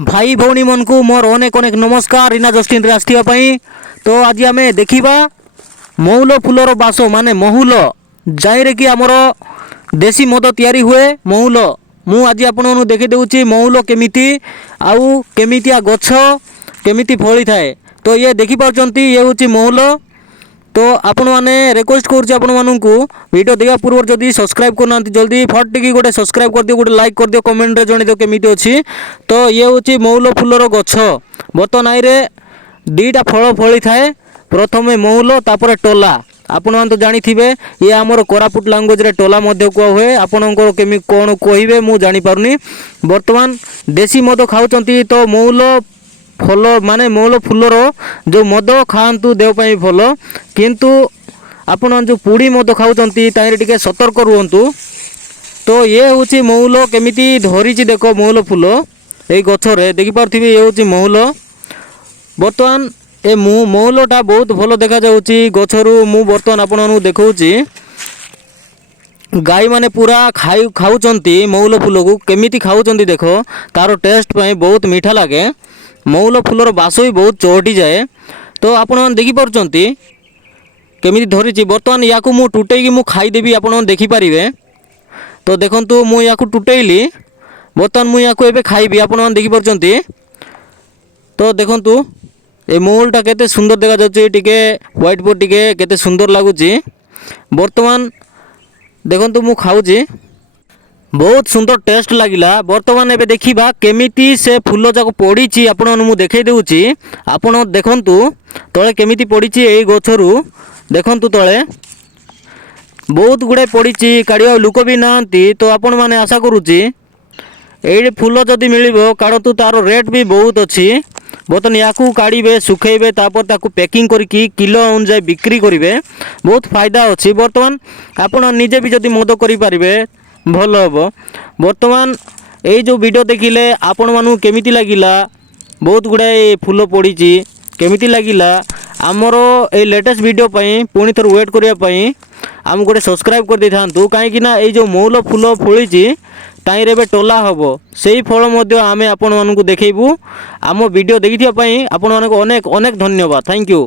भाई भौणी मन को मोर अनेक अनेक नमस्कार रीना जस्टिन रे आसथिबा तो आज आम देखा मौल फूलर बास माने महुल जाइरे कि आमर देसी मद तैयारी हुए महुल मु आज आपन देखी देउची महुल केमिति आउ केमितिया गछ केमिति फली थाए तो ये देखि पाउचंती ये होची महुल। तो आपण मैंने रिक्वेस्ट करुँच आपण मानक वीडियो देखा पूर्व जदि सब्सक्राइब करना जल्दी फट टिकी गोटे सब्सक्राइब कर दियो गोटे लाइक कर दियो कमेंट रे जण दियो केमिति अछि। तो ये होची मौल फूलर गछ बर्तमान आईरे दीटा फल फली थाए प्रथमे मौल तापर टोला आपण मान तो जानी थिबे ये आमर कोरापुट लैंग्वेज रे टोला मध्य कुआ हुए आपनकर केमि कोन कहिबे मु जानि पारुनी। बर्तमान देसी मद खाउचंती तो मौल फल माने मौल फूलर जो मद खातु देह पाई भल किंतु आपण जो पुड़ी मद खाउचंती ताहिरे टिके सतर्क रुहंतु। तो ये होची मौल केमिति धरिची देखो मौल फूल ए गछरे देखि पारथिबे ये होची मौल। बर्तमान ए मौलटा बहुत भल देखा जाउची गछरु मु बर्तमान आपण देखौची गाई माने पूरा खाउचंती मौल फूल को केमिति खाउचंती देखो तार टेस्ट पाई बहुत मीठा लागे मौल फूलर बास भी बहुत चहटी जाए। तो आपण देखि पारुचंती केमिति धरिची बर्तमान या मु टुटेकी मु खाईदेवी आपण देखि पारिबे। तो देखंतु मु या टुटेली बर्तमान मु या एबे खाइबी आपण देखि पारुचंती। तो देखंतु ए मौलटा केते सुंदर देखा जाउची टिके व्हाइट बोर्ड टिके केते सुंदर लागुची। बर्तमान देखंतु मु खाउची बहुत सुंदर टेस्ट लगिला। बर्तमान एबे देखिबा केमिति से फूल जाक पड़ीची आपण मु देखाई देउची आपण देखंतु तळे केमिति पड़ीची एई गछरु देखंतु तळे बहुत गुडे पड़ीची काढिया लोक भी नांती। तो आपण माने आशा करूची एई फूल जदी मिलिबो काढतु तार रेट भी बहुत अछि। बर्तमान याकू काढ़े सुखेबे तापर ताकू पैकिंग करके किलो अनुसार बिक्री करेंगे बहुत फायदा अच्छी। बर्तमान आपण निजे भी जदि मद करें भल हम। बर्तमान यही जो वीडियो देखिले आपण मानू केमिति लागिला बहुत गुड़ाए फूल पड़ी केमिति लागिला आमर ए लेटेस्ट वीडियो पाई पुणी थर वेट करने आम गोटे सब्सक्राइब कर दे था कहीं ये जो मौल फूल फली ताईरे बे टोला हम से ही फल आम आपण मानू देखू आम वीडियो देखि आपण मानक अनेक अनेक धन्यवाद थैंक यू।